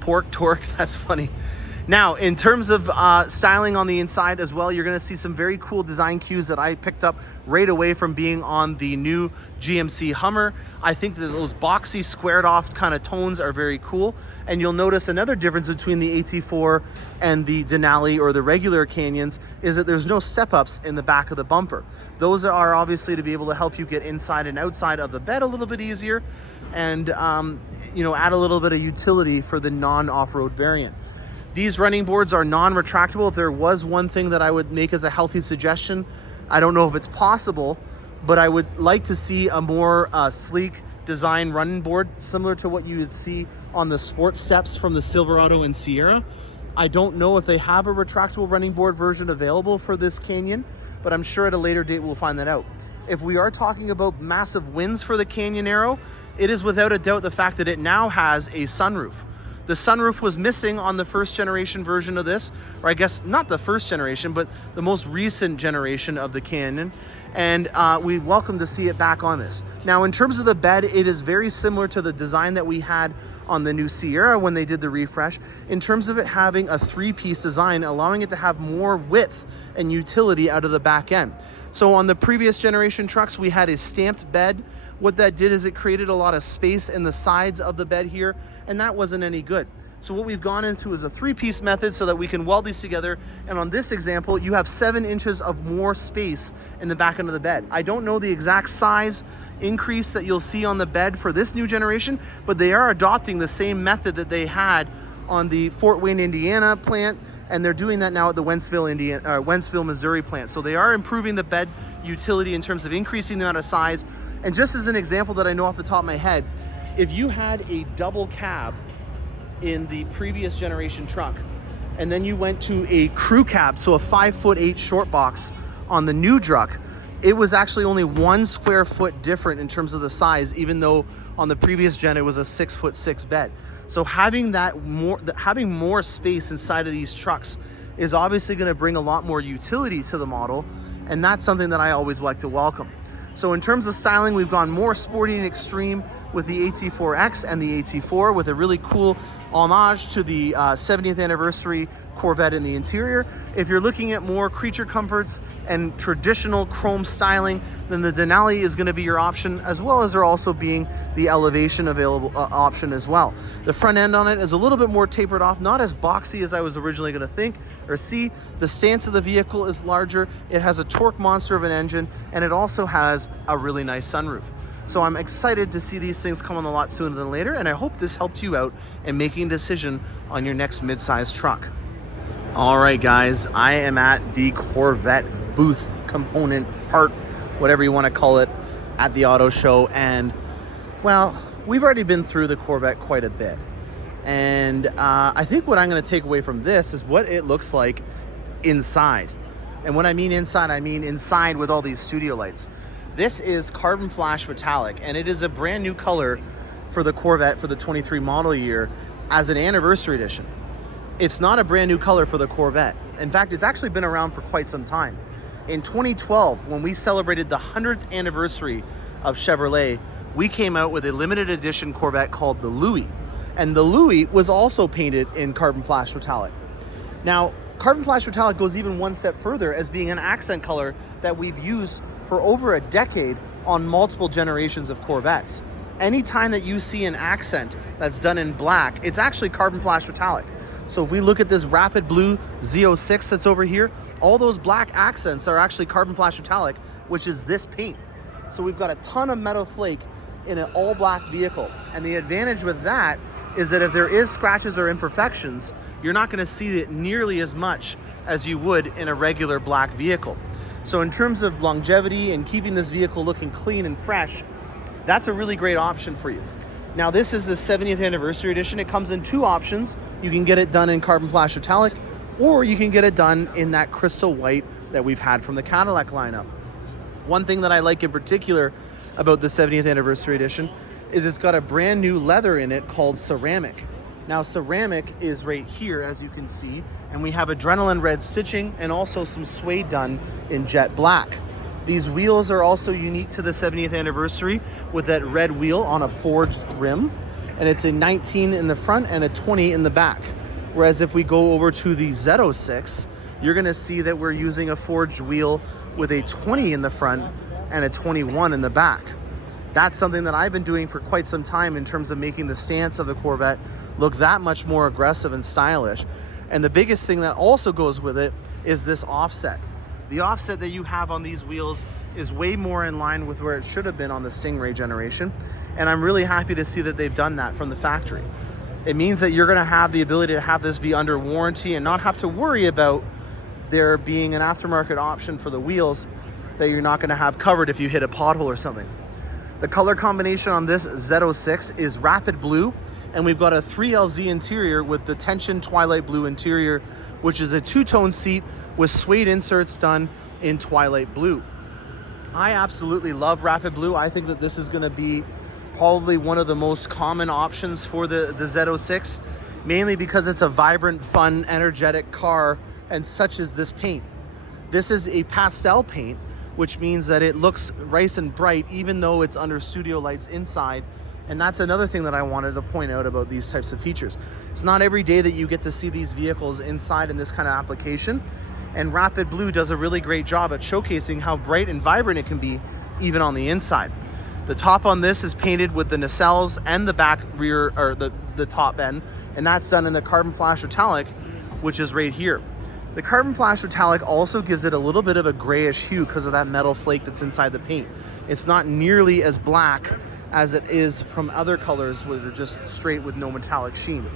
Pork torque, that's funny. Now, in terms of styling on the inside as well, you're going to see some very cool design cues that I picked up right away from being on the new GMC Hummer. I think that those boxy, squared off kind of tones are very cool. And you'll notice another difference between the AT4 and the Denali or the regular Canyons is that there's no step-ups in the back of the bumper. Those are obviously to be able to help you get inside and outside of the bed a little bit easier and you know, add a little bit of utility for the non-off-road variant. These running boards are non-retractable. If there was one thing that I would make as a healthy suggestion, I don't know if it's possible, but I would like to see a more sleek design running board, similar to what you would see on the sport steps from the Silverado and Sierra. I don't know if they have a retractable running board version available for this Canyon, but I'm sure at a later date we'll find that out. If we are talking about massive wins for the Canyon Aero, it is without a doubt the fact that it now has a sunroof. The sunroof was missing on the first generation version of this, or I guess not the first generation, but the most recent generation of the Canyon. and we welcome to see it back on this. Now, in terms of the bed, it is very similar to the design that we had on the new Sierra when they did the refresh, in terms of it having a 3-piece design, allowing it to have more width and utility out of the back end. So on the previous generation trucks, we had a stamped bed. What that did is it created a lot of space in the sides of the bed here, and that wasn't any good. So what we've gone into is a 3-piece method so that we can weld these together. And on this example, you have 7 inches of more space in the back end of the bed. I don't know the exact size increase that you'll see on the bed for this new generation, but they are adopting the same method that they had on the Fort Wayne, Indiana plant, and they're doing that now at the Wentzville, Missouri plant. So they are improving the bed utility in terms of increasing the amount of size. And just as an example that I know off the top of my head, if you had a double cab in the previous generation truck, and then you went to a crew cab, so a 5'8" short box on the new truck, it was actually only 1 square foot different in terms of the size, even though on the previous gen it was a 6'6" bed. So having more space inside of these trucks is obviously going to bring a lot more utility to the model, and that's something that I always like to welcome. So in terms of styling, we've gone more sporty and extreme with the AT4X and the AT4, with a really cool homage to the 70th anniversary Corvette in the interior. If you're looking at more creature comforts and traditional chrome styling, then the Denali is going to be your option, as well as there also being the Elevation available option as well. The front end on it is a little bit more tapered off, not as boxy as I was originally going to think or see. The stance of the vehicle is larger. It has a torque monster of an engine, and it also has a really nice sunroof. So I'm excited to see these things come on the lot sooner than later, and I hope this helped you out in making a decision on your next midsize truck. All right, guys, I am at the Corvette booth, component, part, whatever you want to call it, at the auto show. And, well, we've already been through the Corvette quite a bit. And I think what I'm going to take away from this is what it looks like inside. And when I mean inside, I mean inside with all these studio lights. This is carbon flash metallic, and it is a brand new color for the Corvette for the 23 model year as an anniversary edition. It's not a brand new color for the Corvette. In fact, it's actually been around for quite some time. In 2012, when we celebrated the 100th anniversary of Chevrolet, we came out with a limited edition Corvette called the Louis. And the Louis was also painted in carbon flash metallic. Now, carbon flash metallic goes even one step further as being an accent color that we've used for over a decade on multiple generations of Corvettes. Anytime that you see an accent that's done in black, it's actually carbon flash metallic. So if we look at this Rapid Blue Z06 that's over here, all those black accents are actually carbon flash metallic, which is this paint. So we've got a ton of metal flake in an all black vehicle. And the advantage with that is that if there is scratches or imperfections, you're not gonna see it nearly as much as you would in a regular black vehicle. So in terms of longevity and keeping this vehicle looking clean and fresh, that's a really great option for you. Now, this is the 70th anniversary edition. It comes in 2 options. You can get it done in carbon flash metallic, or you can get it done in that crystal white that we've had from the Cadillac lineup. One thing that I like in particular about the 70th anniversary edition is it's got a brand new leather in it called ceramic. Now, ceramic is right here, as you can see, and we have adrenaline red stitching and also some suede done in jet black. These wheels are also unique to the 70th anniversary with that red wheel on a forged rim, and it's a 19 in the front and a 20 in the back. Whereas if we go over to the Z06, you're gonna see that we're using a forged wheel with a 20 in the front and a 21 in the back. That's something that I've been doing for quite some time in terms of making the stance of the Corvette look that much more aggressive and stylish. And the biggest thing that also goes with it is this offset. The offset that you have on these wheels is way more in line with where it should have been on the Stingray generation. And I'm really happy to see that they've done that from the factory. It means that you're gonna have the ability to have this be under warranty and not have to worry about there being an aftermarket option for the wheels that you're not gonna have covered if you hit a pothole or something. The color combination on this Z06 is Rapid Blue, and we've got a 3LZ interior with the Tension Twilight Blue interior, which is a 2-tone seat with suede inserts done in Twilight Blue. I absolutely love Rapid Blue. I think that this is gonna be probably one of the most common options for the Z06, mainly because it's a vibrant, fun, energetic car, and such is this paint. This is a pastel paint, which means that it looks nice and bright even though it's under studio lights inside. And that's another thing that I wanted to point out about these types of features. It's not every day that you get to see these vehicles inside in this kind of application, and Rapid Blue does a really great job at showcasing how bright and vibrant it can be even on the inside. The top on this is painted with the nacelles and the back rear, or the top end, and that's done in the carbon flash metallic, which is right here. The carbon flash metallic also gives it a little bit of a grayish hue because of that metal flake that's inside the paint. It's not nearly as black as it is from other colors where they're just straight with no metallic sheen.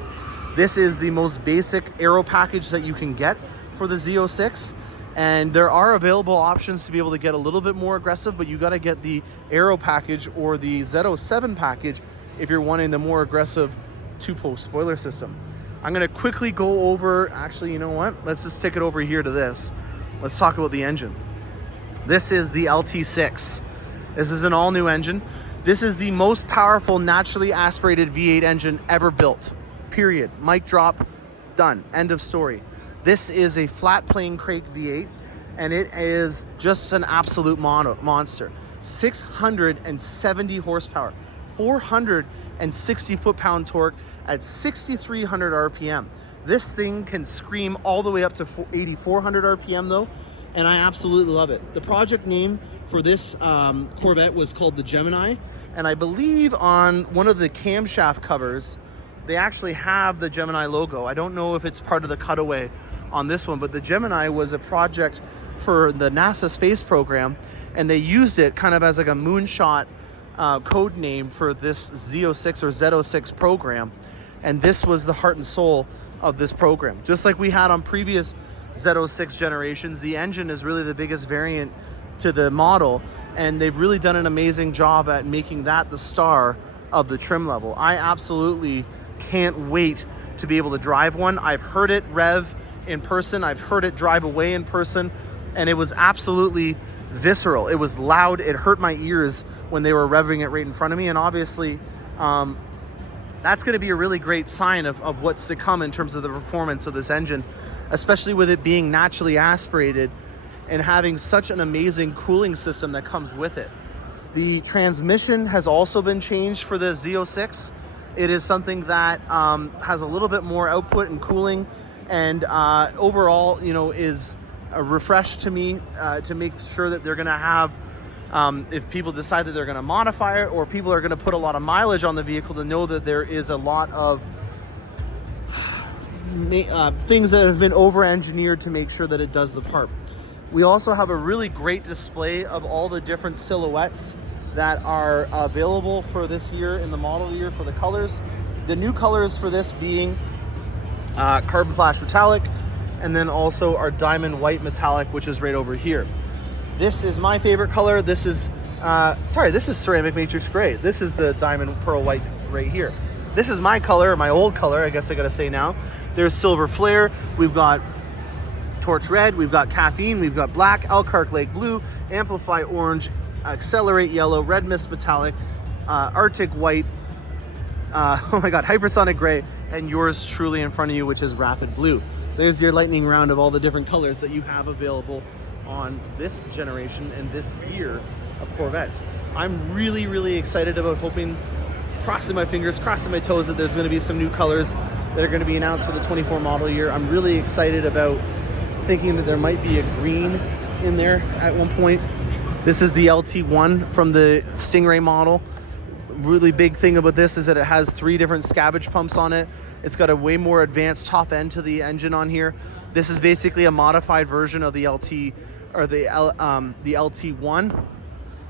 This is the most basic aero package that you can get for the Z06, and there are available options to be able to get a little bit more aggressive, but you got to get the aero package or the Z07 package if you're wanting the more aggressive two-post spoiler system. I'm going to quickly go over, actually, you know what? Let's just stick it over here to this. Let's talk about the engine. This is the LT6. This is an all-new engine. This is the most powerful naturally aspirated V8 engine ever built. Period. Mic drop. Done. End of story. This is a flat plane crate V8, and it is just an absolute monster. 670 horsepower, 460 foot-pound torque at 6,300 RPM. This thing can scream all the way up to 8,400 RPM though, and I absolutely love it. The project name for this Corvette was called the Gemini, and I believe on one of the camshaft covers, they actually have the Gemini logo. I don't know if it's part of the cutaway on this one, but the Gemini was a project for the NASA space program, and they used it kind of as like a moonshot code name for this Z06 or Z06 program. And this was the heart and soul of this program. Just like we had on previous Z06 generations, the engine is really the biggest variant to the model, and they've really done an amazing job at making that the star of the trim level. I absolutely can't wait to be able to drive one. I've heard it rev in person, I've heard it drive away in person, and it was absolutely visceral. It was loud, it hurt my ears when they were revving it right in front of me, and obviously that's going to be a really great sign of what's to come in terms of the performance of this engine, especially with it being naturally aspirated and having such an amazing cooling system that comes with it. The transmission has also been changed for the Z06. It is something that has a little bit more output and cooling, and overall, you know, is a refresh to me to make sure that they're going to have, if people decide that they're going to modify it, or people are going to put a lot of mileage on the vehicle, to know that there is a lot of things that have been over-engineered to make sure that it does the part. We also have a really great display of all the different silhouettes that are available for this year in the model year for the colors. The new colors for this being carbon flash metallic, and then also our diamond white metallic, which is right over here. This is my favorite color. This is this is ceramic matrix gray. This is the diamond pearl white right here. This is my color, my old color, I guess I gotta say now. There's silver flare, we've got torch red, we've got caffeine, we've got black, Elkhart Lake blue, amplify orange, accelerate yellow, red mist metallic, arctic white, oh my god, hypersonic gray, and yours truly in front of you, which is rapid blue. There's your lightning round of all the different colors that you have available on this generation and this year of Corvettes. I'm really, really excited about hoping, crossing my fingers, crossing my toes, that there's going to be some new colors that are going to be announced for the 24 model year. I'm really excited about thinking that there might be a green in there at one point. This is the LT1 from the Stingray model. Really big thing about this is that it has 3 different scabbage pumps on it. It's got a way more advanced top end to the engine on here. This is basically a modified version of the LT, or the LT1.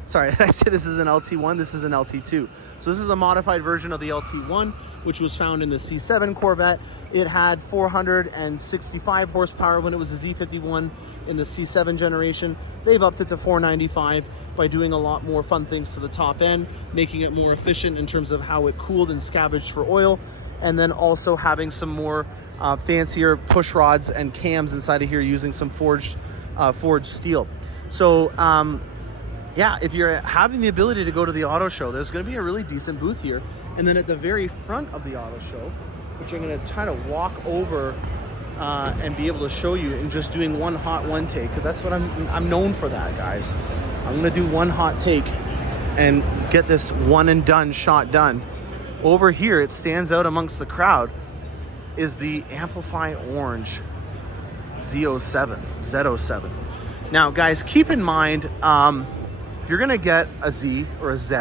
Sorry, did I say this is an LT1? This is an LT2. So this is a modified version of the LT1, which was found in the C7 Corvette. It had 465 horsepower when it was the Z51 in the C7 generation. They've upped it to 495 by doing a lot more fun things to the top end, making it more efficient in terms of how it cooled and scavenged for oil, and then also having some more fancier push rods and cams inside of here using some forged steel. So yeah, if you're having the ability to go to the auto show, there's going to be a really decent booth here. And then at the very front of the auto show, which I'm going to try to walk over and be able to show you in just doing one hot one take, because that's what I'm known for that, guys. I'm gonna do one hot take and get this one and done shot done. Over here, it stands out amongst the crowd, is the Amplify Orange Z07. Now, guys, keep in mind, if you're gonna get a Z or a Z,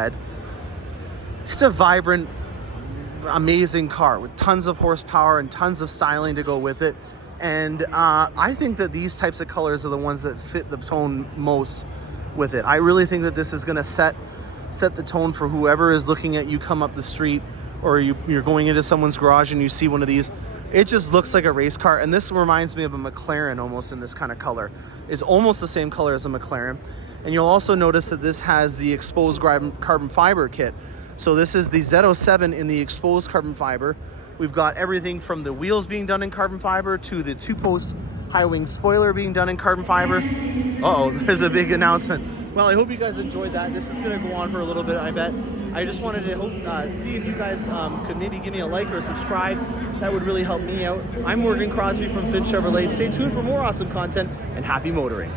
it's a vibrant, amazing car with tons of horsepower and tons of styling to go with it. And I think that these types of colors are the ones that fit the tone most with it. I really think that this is gonna set the tone for whoever is looking at you come up the street, or you're going into someone's garage and you see one of these. It just looks like a race car, and this reminds me of a McLaren almost in this kind of color. It's almost the same color as a McLaren. And you'll also notice that this has the exposed carbon fiber kit. So this is the Z07 in the exposed carbon fiber. We've got everything from the wheels being done in carbon fiber to the two-post high-wing spoiler being done in carbon fiber. Uh-oh, there's a big announcement. Well, I hope you guys enjoyed that. This is gonna go on for a little bit, I bet. I just wanted to see if you guys could maybe give me a like or subscribe. That would really help me out. I'm Morgan Crosbie from Finn Chevrolet. Stay tuned for more awesome content, and happy motoring.